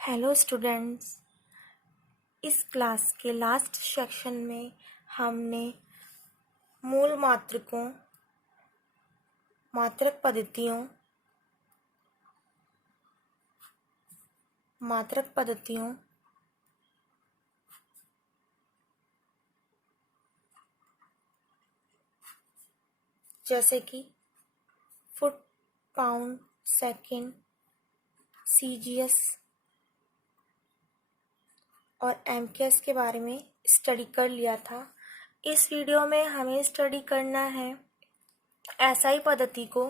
Hello students. इस class के last section में हमने मूल मात्रकों, मात्रक पद्धतियों जैसे कि फुट, पाउंड, सेकंड, सीजीएस और एमकेएस के बारे में स्टडी कर लिया था। इस वीडियो में हमें स्टडी करना है एसआई पद्धति को।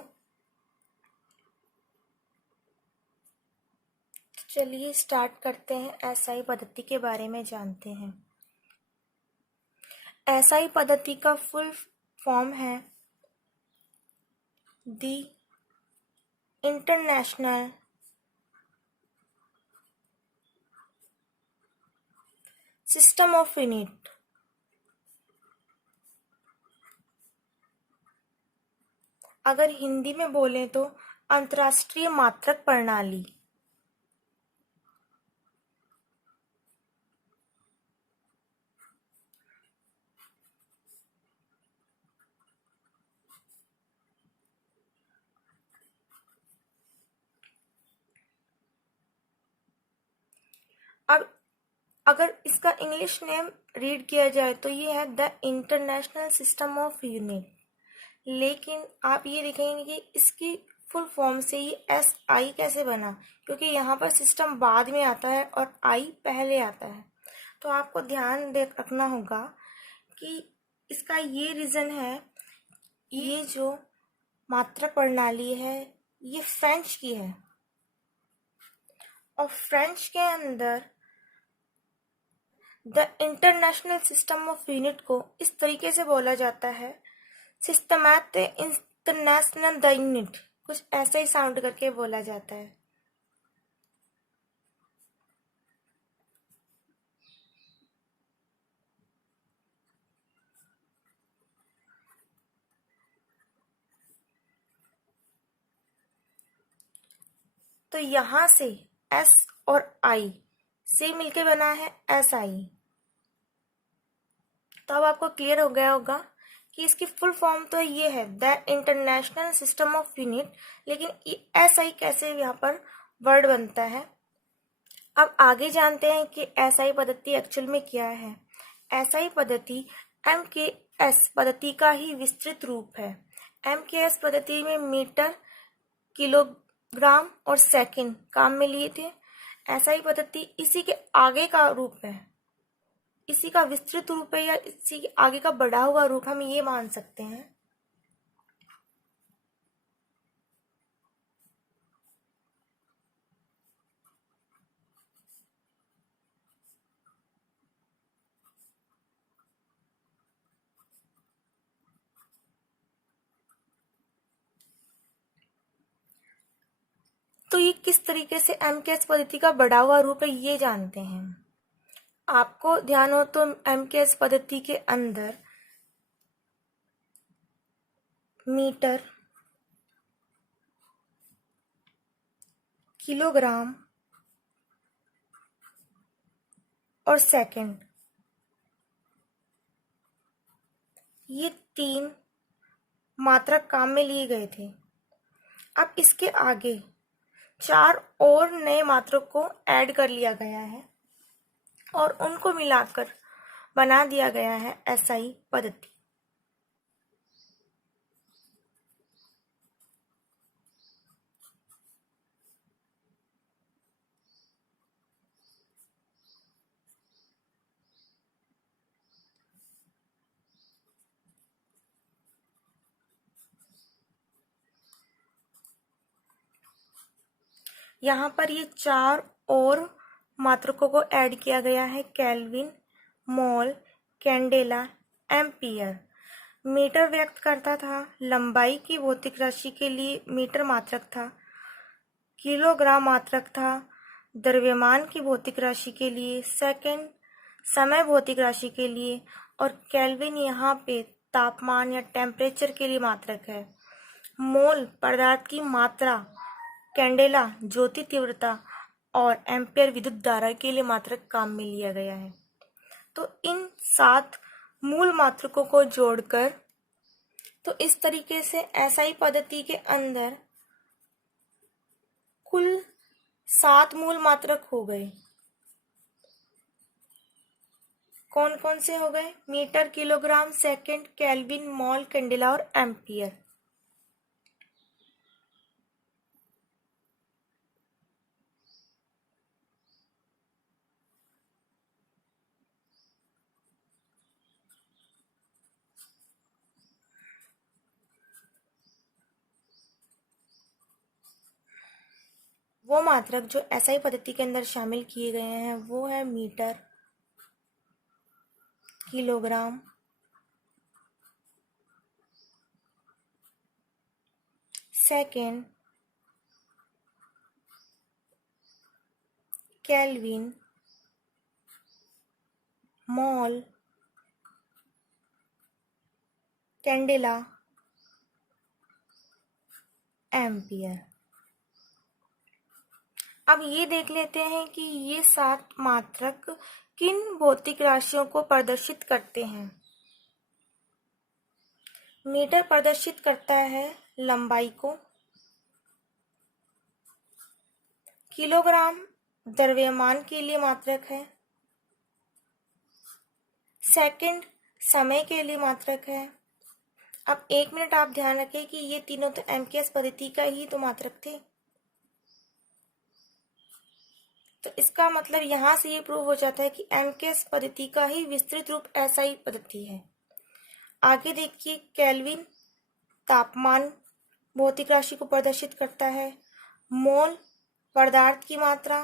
चलिए स्टार्ट करते हैं। एसआई पद्धति के बारे में जानते हैं। एसआई पद्धति का फुल फॉर्म है दी इंटरनेशनल सिस्टम ऑफ यूनिट। अगर हिंदी में बोलें तो अंतर्राष्ट्रीय मात्रक प्रणाली। अब अगर इसका इंग्लिश नेम रीड किया जाए तो ये है the international system of unit. लेकिन आप ये देखेंगे कि इसकी फुल फॉर्म से ये एस आई कैसे बना, क्योंकि यहाँ पर सिस्टम बाद में आता है और आई पहले आता है। तो आपको ध्यान रखना होगा कि इसका ये रीज़न है, ये जो मात्रक प्रणाली है ये फ्रेंच की है और फ्रेंच के अंदर the international system of unit को इस तरीके से बोला जाता है, सिस्टमैट इंटरनेशनल द यूनिट, कुछ ऐसा ही साउंड करके बोला जाता है। तो यहाँ से एस और आई से मिलके बना है एस आई। तो अब आपको क्लियर हो गया होगा कि इसकी फुल फॉर्म तो ये है the international system of unit, लेकिन एस आई कैसे यहाँ पर वर्ड बनता है। अब आगे जानते हैं कि एसआई पद्धति एक्चुअल में क्या है। एसआई पद्धति एमकेएस पद्धति का ही विस्तृत रूप है। एमकेएस पद्धति में मीटर, किलोग्राम और सेकंड काम में लिए थे। एसआई पद्धति इसी के आगे का रूप है, इसी का विस्तृत रूप है या इसी के आगे का बढ़ा हुआ रूप, हम ये मान सकते हैं। तो ये किस तरीके से एमकेएस पद्धति का बढ़ा हुआ रूप है ये जानते हैं। आपको ध्यान हो तो एमकेएस पद्धति के अंदर मीटर, किलोग्राम और सेकंड, ये तीन मात्रक काम में लिए गए थे। अब इसके आगे चार और नए मात्रक को ऐड कर लिया गया है और उनको मिलाकर बना दिया गया है एसआई पद्धति। यहाँ पर ये चार और मात्रकों को ऐड किया गया है, केल्विन, मोल, कैंडेला, एम्पियर। मीटर व्यक्त करता था लंबाई की भौतिक राशि के लिए मीटर मात्रक था, किलोग्राम मात्रक था द्रव्यमान की भौतिक राशि के लिए, सेकंड समय भौतिक राशि के लिए, और केल्विन यहाँ पे तापमान या टेम्परेचर के लिए मात्रक है। मोल पदार्थ की मात्रा, कैंडेला ज्योति तीव्रता और एम्पियर विद्युत धारा के लिए मात्रक काम में लिया गया है। तो इन 7 मूल मात्रकों को जोड़कर तो इस तरीके से एसआई पद्धति के अंदर कुल 7 मूल मात्रक हो गए। कौन कौन से हो गए? मीटर, किलोग्राम, सेकंड, केल्विन, मोल, कैंडेला और एम्पियर। वो मात्रक जो एसआई पद्धति के अंदर शामिल किए गए हैं वो है मीटर, किलोग्राम, सेकंड, केल्विन, मोल, कैंडेला, एम्पियर। अब ये देख लेते हैं कि ये 7 मात्रक किन भौतिक राशियों को प्रदर्शित करते हैं। मीटर प्रदर्शित करता है लंबाई को, किलोग्राम द्रव्यमान के लिए मात्रक है, सेकंड समय के लिए मात्रक है। अब 1 मिनट आप ध्यान रखें कि ये तीनों तो एमकेएस पद्धति का ही तो मात्रक थे, तो इसका मतलब यहाँ से ये प्रूव हो जाता है कि एमकेएस पद्धति का ही विस्तृत रूप एसआई पद्धति है। आगे देखिए, केल्विन तापमान भौतिक राशि को प्रदर्शित करता है, मोल पदार्थ की मात्रा,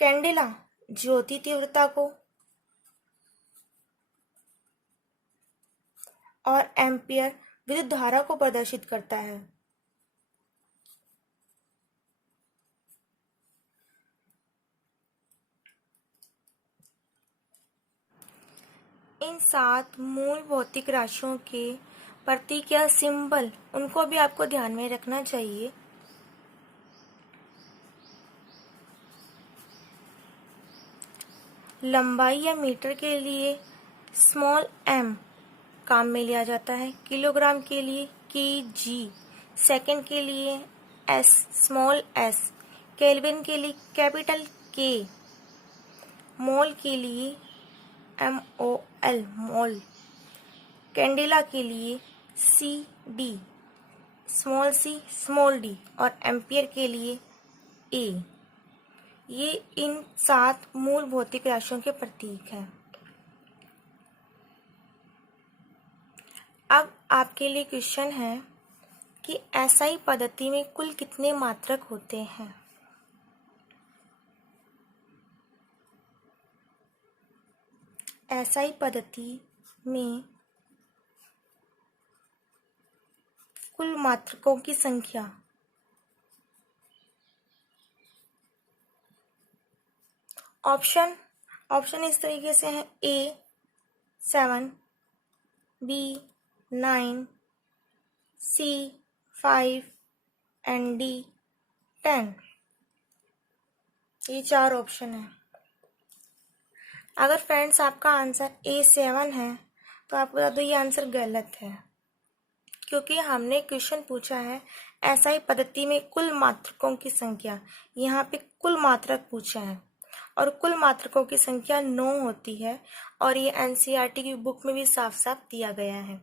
कैंडेला ज्योति तीव्रता को, और एम्पियर विद्युत धारा को प्रदर्शित करता है। इन 7 मूल भौतिक राशियों के प्रतीक या सिंबल उनको भी आपको ध्यान में रखना चाहिए। लंबाई या मीटर के लिए स्मॉल m काम में लिया जाता है, किलोग्राम के लिए kg, सेकंड के लिए s स्मॉल s, केल्विन के लिए कैपिटल K, मोल के लिए MOL मोल, कैंडेला के लिए CD small c small d और एम्पियर के लिए A। ये इन 7 मूल भौतिक राशियों के प्रतीक हैं। अब आपके लिए क्वेश्चन है कि एसआई पद्धति में कुल कितने मात्रक होते हैं। एसआई पद्धति में कुल मात्रकों की संख्या ऑप्शन इस तरीके से है: A 7, B 9, C 5 and D 10। ये 4 ऑप्शन है। अगर फ्रेंड्स आपका आंसर A 7 है तो आपको बता दो ये आंसर गलत है, क्योंकि हमने क्वेश्चन पूछा है एसआई पद्धति में कुल मात्रकों की संख्या। यहाँ पे कुल मात्रक पूछा है और कुल मात्रकों की संख्या 9 होती है, और ये एनसीईआरटी की बुक में भी साफ साफ दिया गया है।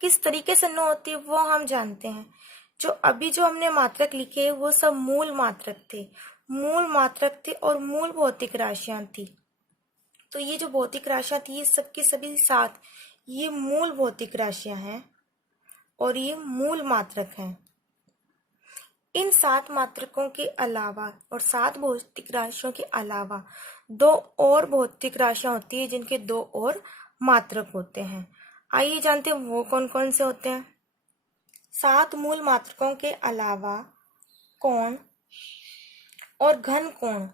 किस तरीके से 9 होती है वो हम जानते हैं। जो हमने मात्रक लिखे हैं वो सब मूल मात्रक थे और मूल भौतिक राशियां थी। तो ये जो भौतिक राशियां थी ये सबकी सभी 7 ये मूल भौतिक राशियां हैं और ये मूल मात्रक हैं। इन 7 मात्रकों के अलावा और 7 भौतिक राशियों के अलावा 2 और भौतिक राशियां होती है जिनके 2 और मात्रक होते हैं। आइए जानते हैं वो कौन कौन से होते हैं। 7 मूल मात्रकों के अलावा कोण और घन कोण,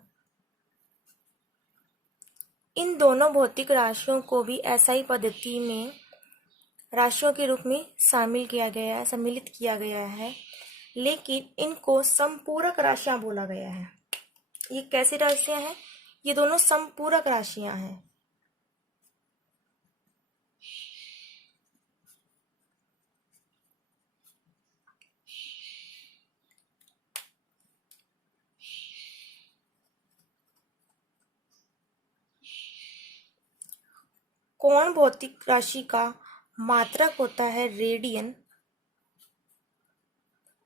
इन दोनों भौतिक राशियों को भी एसआई पद्धति में राशियों के रूप में सम्मिलित किया गया है। लेकिन इनको समपूरक राशियां बोला गया है। ये कैसी राशियां हैं? ये दोनों समपूरक राशियां हैं। कौन भौतिक राशि का मात्रक होता है रेडियन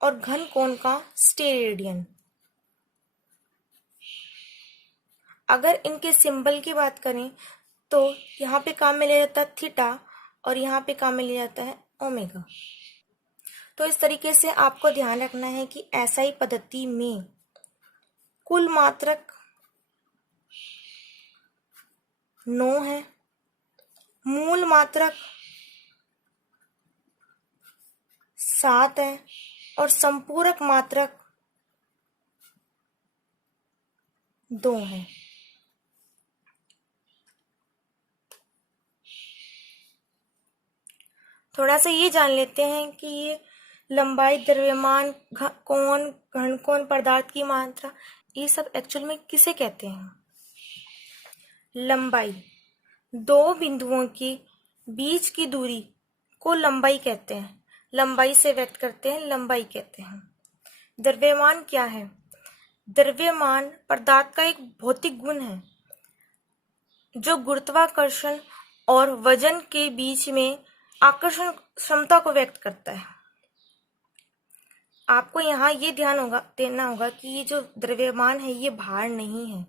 और घन कोण का स्टेरेडियन? अगर इनके सिंबल की बात करें तो यहाँ पे काम में लिया जाता है थीटा और यहाँ पे काम में लिया जाता है ओमेगा। तो इस तरीके से आपको ध्यान रखना है कि एसआई पद्धति में कुल मात्रक 9 है, मूल मात्रक 7 है और संपूरक मात्रक 2 है। थोड़ा सा ये जान लेते हैं कि ये लंबाई, द्रव्यमान, कोण, घन कोण, पदार्थ की मात्रा, ये सब एक्चुअल में किसे कहते हैं? लंबाई, दो बिंदुओं के बीच की दूरी को लंबाई कहते हैं। लंबाई से व्यक्त करते हैं, लंबाई कहते हैं। द्रव्यमान क्या है? द्रव्यमान पदार्थ का एक भौतिक गुण है जो गुरुत्वाकर्षण और वजन के बीच में आकर्षण क्षमता को व्यक्त करता है। आपको यहाँ ये ध्यान देना होगा कि ये जो द्रव्यमान है ये भार नहीं है।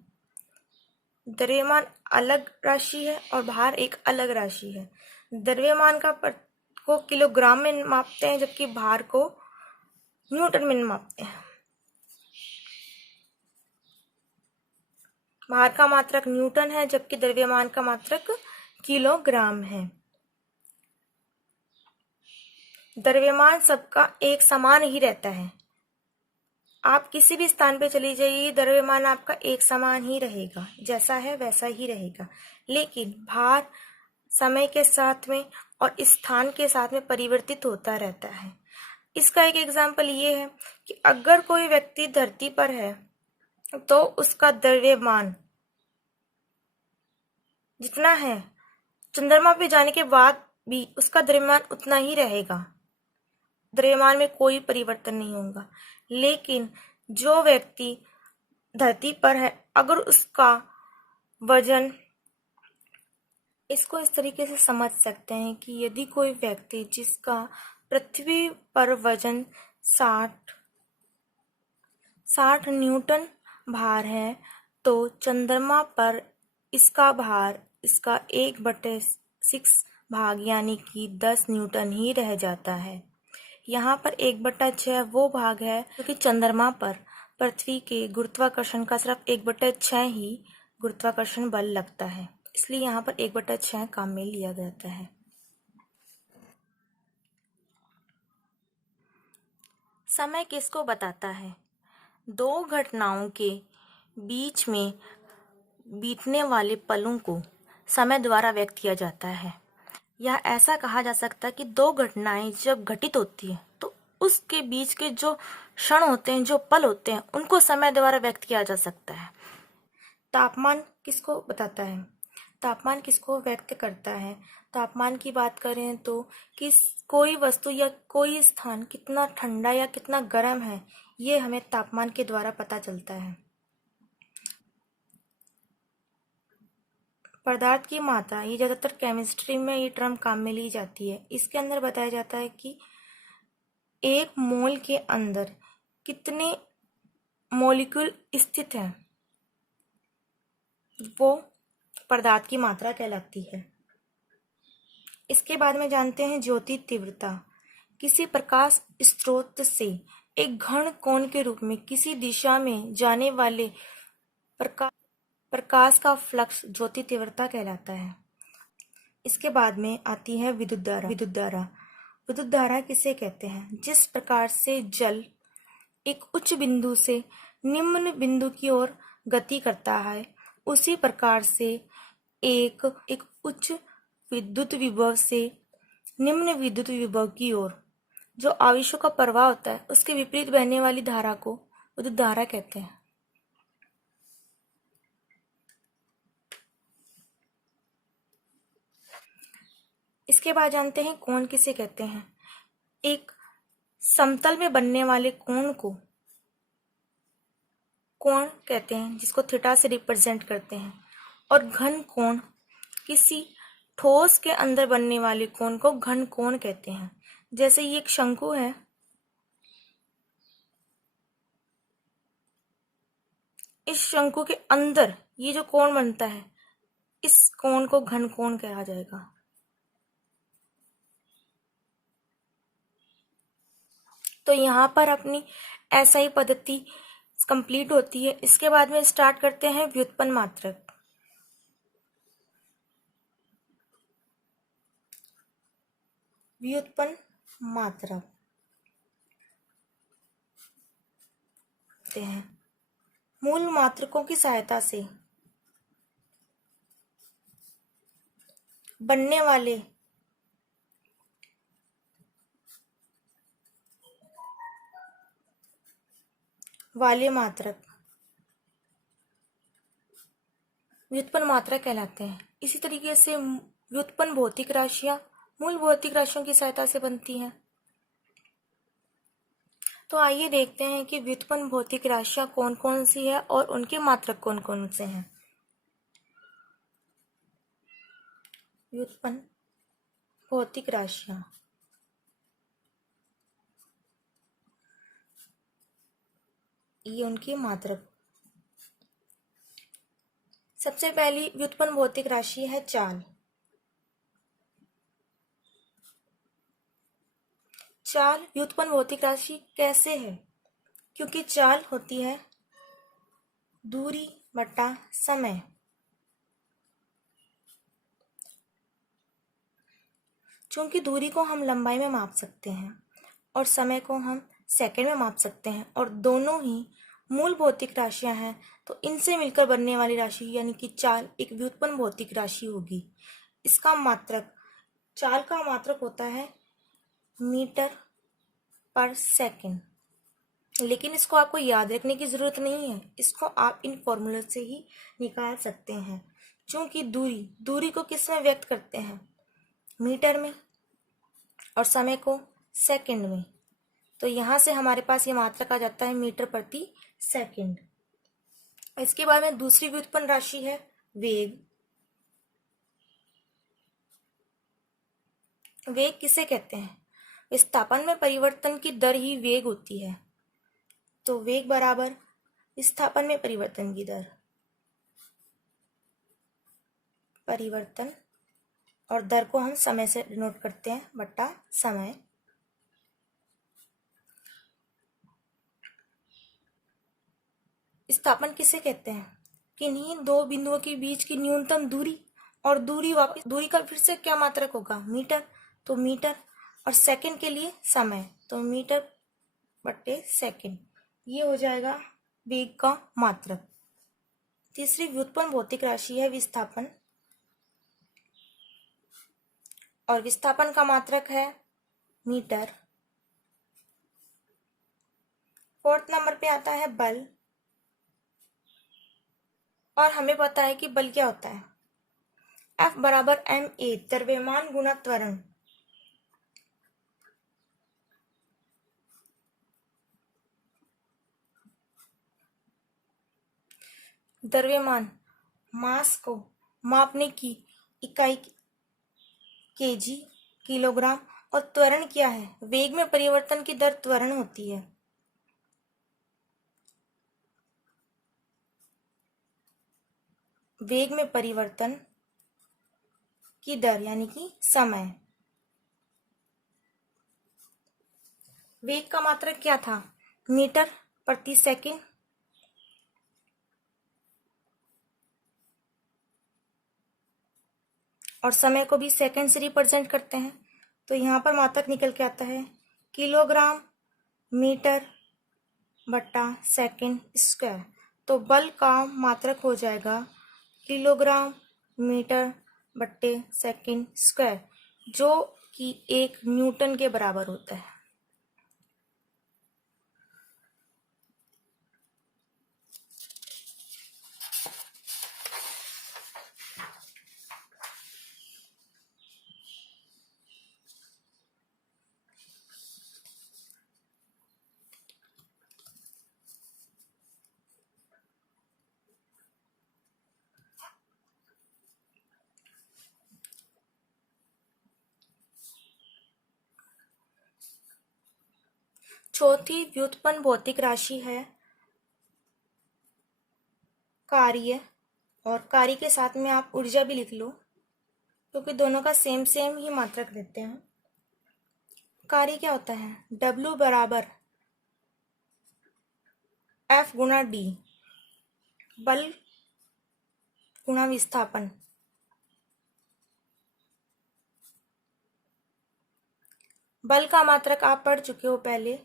द्रव्यमान अलग राशि है और भार एक अलग राशि है। द्रव्यमान को किलोग्राम में मापते हैं जबकि भार को न्यूटन में मापते हैं। भार का मात्रक न्यूटन है जबकि द्रव्यमान का मात्रक किलोग्राम है। द्रव्यमान सबका एक समान ही रहता है। आप किसी भी स्थान पे चली जाइए, द्रव्यमान आपका एक समान ही रहेगा, जैसा है वैसा ही रहेगा। लेकिन भार समय के साथ में और स्थान के साथ में परिवर्तित होता रहता है। इसका एक एग्जाम्पल ये है कि अगर कोई व्यक्ति धरती पर है तो उसका द्रव्यमान जितना है चंद्रमा पे जाने के बाद भी उसका द्रव्यमान उतना ही रहेगा। द्रव्यमान में कोई परिवर्तन नहीं होगा। लेकिन जो व्यक्ति धरती पर है, अगर उसका वजन, इसको इस तरीके से समझ सकते हैं कि यदि कोई व्यक्ति जिसका पृथ्वी पर वजन 60 न्यूटन भार है तो चंद्रमा पर इसका भार इसका 1/6 भाग यानी कि 10 न्यूटन ही रह जाता है। यहाँ पर 1/6 वो भाग है क्योंकि चंद्रमा पर पृथ्वी के गुरुत्वाकर्षण का सिर्फ 1/6 ही गुरुत्वाकर्षण बल लगता है, इसलिए यहाँ पर 1/6 काम में लिया जाता है। समय किसको बताता है? दो घटनाओं के बीच में बीतने वाले पलों को समय द्वारा व्यक्त किया जाता है। यह ऐसा कहा जा सकता है कि दो घटनाएं जब घटित होती हैं तो उसके बीच के जो क्षण होते हैं, जो पल होते हैं, उनको समय द्वारा व्यक्त किया जा सकता है। तापमान किसको बताता है? तापमान किसको व्यक्त करता है? तापमान की बात करें तो कोई वस्तु या कोई स्थान कितना ठंडा या कितना गर्म है, ये हमें तापमान के द्वारा पता चलता है। पदार्थ की मात्रा, ये ज़्यादातर केमिस्ट्री में ये टर्म काम में ली जाती है। इसके अंदर बताया जाता है कि एक मोल के अंदर कितने मॉलिक्यूल स्थित हैं, वो पदार्थ की मात्रा कहलाती है। इसके बाद में जानते हैं ज्योति तीव्रता। किसी प्रकाश स्रोत से एक घन कोण के रूप में किसी दिशा में जाने वाले प्रकाश का फ्लक्स ज्योति तीव्रता कहलाता है। इसके बाद में आती है विद्युत धारा। विद्युत धारा किसे कहते हैं? जिस प्रकार से जल एक उच्च बिंदु से निम्न बिंदु की ओर गति करता है, उसी प्रकार से एक उच्च विद्युत विभव से निम्न विद्युत विभव की ओर जो आवेशों का प्रवाह होता है उसके विपरीत बहने वाली धारा को विद्युत धारा कहते हैं। इसके बाद जानते हैं कोण किसे कहते हैं। एक समतल में बनने वाले कोण को कोण कहते हैं, जिसको थीटा से रिप्रेजेंट करते हैं। और घन कोण, किसी ठोस के अंदर बनने वाले कोण को घन कोण कहते हैं। जैसे ये एक शंकु है, इस शंकु के अंदर ये जो कोण बनता है, इस कोण को घन कोण कहा जाएगा। तो यहाँ पर अपनी ऐसा ही पद्धति कंप्लीट होती है। इसके बाद में स्टार्ट करते हैं व्युत्पन्न मात्रक। व्युत्पन्न मात्रक हैं मूल मात्रकों की सहायता से बनने वाले मात्रक व्युत्पन्न मात्रक कहलाते हैं। इसी तरीके से व्युत्पन्न भौतिक राशियां मूल भौतिक राशियों की सहायता से बनती हैं। तो आइए देखते हैं कि व्युत्पन्न भौतिक राशियां कौन कौन सी है और उनके मात्रक कौन कौन से हैं। व्युत्पन्न भौतिक राशियां, ये उनकी मात्रक। सबसे पहली व्युत्पन्न भौतिक राशि है चाल। चाल व्युत्पन्न भौतिक राशि कैसे है? क्योंकि चाल होती है दूरी बटा समय। चूंकि दूरी को हम लंबाई में माप सकते हैं और समय को हम सेकंड में माप सकते हैं और दोनों ही मूल भौतिक राशियां हैं, तो इनसे मिलकर बनने वाली राशि यानी कि चाल एक व्युत्पन्न भौतिक राशि होगी। इसका मात्रक, चाल का मात्रक होता है मीटर पर सेकंड। लेकिन इसको आपको याद रखने की जरूरत नहीं है, इसको आप इन फॉर्मूले से ही निकाल सकते हैं। क्योंकि दूरी को किस में व्यक्त करते हैं? मीटर में, और समय को सेकंड में। तो यहाँ से हमारे पास ये मात्रक आ जाता है मीटर प्रति सेकंड। इसके बाद में दूसरी व्युत्पन्न राशि है वेग। वेग किसे कहते हैं? विस्थापन में परिवर्तन की दर ही वेग होती है। तो वेग बराबर विस्थापन में परिवर्तन की दर, परिवर्तन, और दर को हम समय से डिनोट करते हैं बटा समय। विस्थापन किसे कहते हैं? किन्हीं दो बिंदुओं के बीच की न्यूनतम दूरी, और दूरी का फिर से क्या मात्रक होगा? मीटर। तो मीटर, और सेकंड के लिए समय, तो मीटर बटे सेकंड। ये हो जाएगा वेग का मात्रक। तीसरी व्युत्पन्न भौतिक राशि है विस्थापन, और विस्थापन का मात्रक है मीटर। फोर्थ नंबर पे आता है बल, और हमें पता है कि बल क्या होता है? F बराबर ma, द्रव्यमान गुणा त्वरण। द्रव्यमान, मास को मापने की इकाई केजी, किलोग्राम, और त्वरण क्या है? वेग में परिवर्तन की दर त्वरण होती है। वेग में परिवर्तन की दर यानी कि समय। वेग का मात्रक क्या था? मीटर प्रति सेकंड। और समय को भी सेकंड से रिप्रेजेंट करते हैं। तो यहाँ पर मात्रक निकल के आता है किलोग्राम मीटर बटा सेकंड स्क्वायर। तो बल का मात्रक हो जाएगा किलोग्राम मीटर बटे सेकंड स्क्वायर, जो कि 1 न्यूटन के बराबर होता है। चौथी व्युत्पन्न भौतिक राशि है कार्य, और कार्य के साथ में आप ऊर्जा भी लिख लो क्योंकि दोनों का सेम ही मात्रक देते हैं। कार्य क्या होता है? W बराबर F गुणा D, बल गुणा विस्थापन। बल का मात्रक आप पढ़ चुके हो पहले,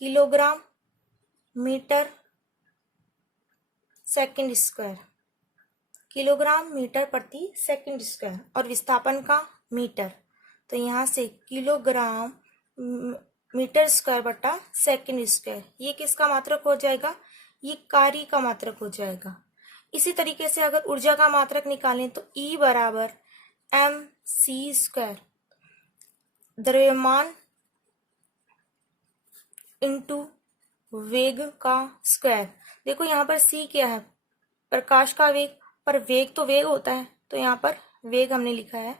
kilogram metre second square, kilogram metre प्रति सेकंड स्क्वायर, और विस्थापन का मीटर। तो यहाँ से किलोग्राम मीटर स्क्वायर बटा सेकंड स्क्वायर, ये किसका मात्रक हो जाएगा? ये कार्य का मात्रक हो जाएगा। इसी तरीके से अगर ऊर्जा का मात्रक निकालें तो E बराबर mc स्क्वायर, द्रव्यमान इंटू वेग का स्क्वायर। देखो यहाँ पर c क्या है? प्रकाश का वेग, पर वेग तो वेग होता है, तो यहाँ पर वेग हमने लिखा है।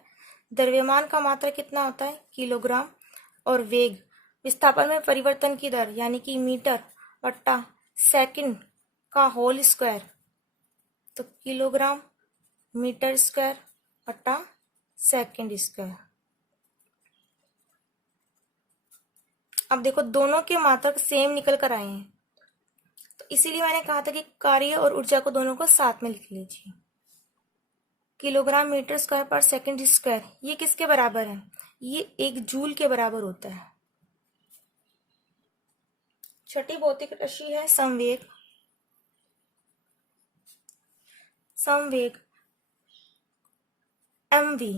द्रव्यमान का मात्रक कितना होता है? किलोग्राम, और वेग विस्थापन में परिवर्तन की दर यानी कि मीटर बट्टा सेकंड का होल स्क्वायर, तो किलोग्राम मीटर स्क्वायर बट्टा सेकंड स्क्वायर। अब देखो दोनों के मात्रक सेम निकल कर आए हैं, तो इसीलिए मैंने कहा था कि कार्य और ऊर्जा को दोनों को साथ में लिख लीजिए। किलोग्राम मीटर स्क्वायर पर सेकंड स्क्वायर, ये किसके बराबर है? ये 1 जूल के बराबर होता है। छठी भौतिक राशि है संवेग। संवेग mv,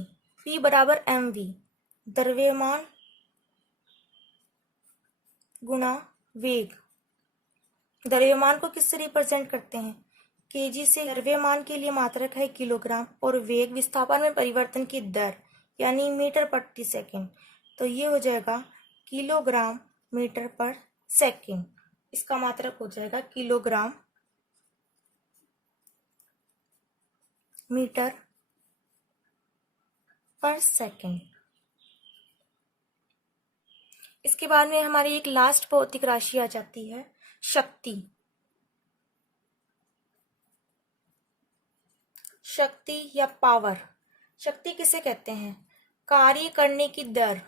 p बराबर mv, द्रव्यमान गुणा वेग। द्रव्यमान को किससे रिप्रेजेंट करते हैं? केजी से। द्रव्यमान के लिए मात्रक है किलोग्राम, और वेग विस्थापन में परिवर्तन की दर यानी मीटर प्रति सेकंड, तो ये हो जाएगा किलोग्राम मीटर पर सेकंड। इसका मात्रक हो जाएगा किलोग्राम मीटर पर सेकंड। इसके बाद में हमारी एक लास्ट भौतिक राशि आ जाती है शक्ति। शक्ति या पावर। शक्ति किसे कहते हैं? कार्य करने की दर।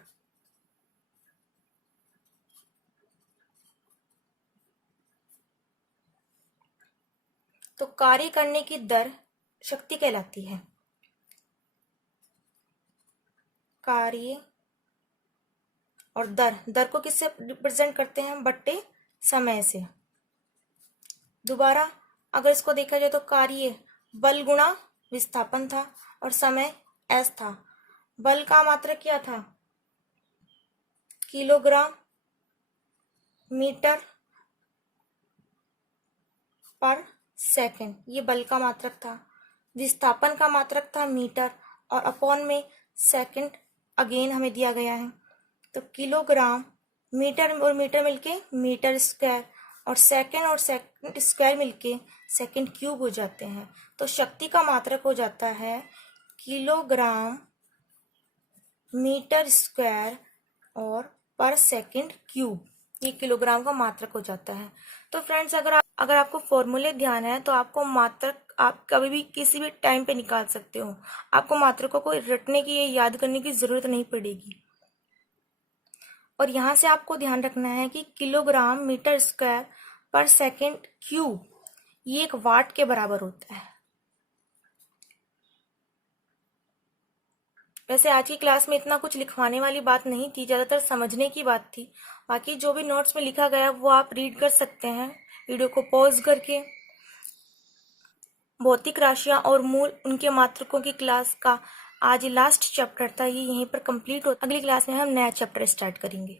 तो कार्य करने की दर शक्ति कहलाती है। कार्य और दर को किससे रिप्रेजेंट करते हैं? बट्टे समय से। दोबारा अगर इसको देखा जाए तो कार्य बल गुणा विस्थापन था, और समय s था। बल का मात्रक क्या था? किलोग्राम मीटर पर सेकंड, ये बल का मात्रक था। विस्थापन का मात्रक था मीटर, और अपॉन में सेकंड अगेन हमें दिया गया है। तो किलोग्राम मीटर और मीटर मिलके मीटर स्क्वायर, और सेकंड स्क्वायर मिलके सेकंड क्यूब हो जाते हैं। तो शक्ति का मात्रक हो जाता है किलोग्राम मीटर स्क्वायर और पर सेकंड क्यूब, ये किलोग्राम का मात्रक हो जाता है। तो फ्रेंड्स अगर आपको फॉर्मूले ध्यान है तो आपको मात्रक आप कभी भी किसी भी टाइम पे निकाल सकते हो। आपको मात्रकों को रटने की या याद करने की जरूरत नहीं पड़ेगी। और यहाँ से आपको ध्यान रखना है कि किलोग्राम मीटर स्क्वायर पर सेकंड क्यूब, ये 1 वाट के बराबर होता है। वैसे आज की क्लास में इतना कुछ लिखवाने वाली बात नहीं थी, ज़्यादातर समझने की बात थी। बाकी जो भी नोट्स में लिखा गया वो आप रीड कर सकते हैं वीडियो को पॉज करके। भौतिक राशियां और मूल उनके मात्रकों की क्लास का आज लास्ट चैप्टर था, ये यहीं पर कंप्लीट हो। अगली क्लास में हम नया चैप्टर स्टार्ट करेंगे।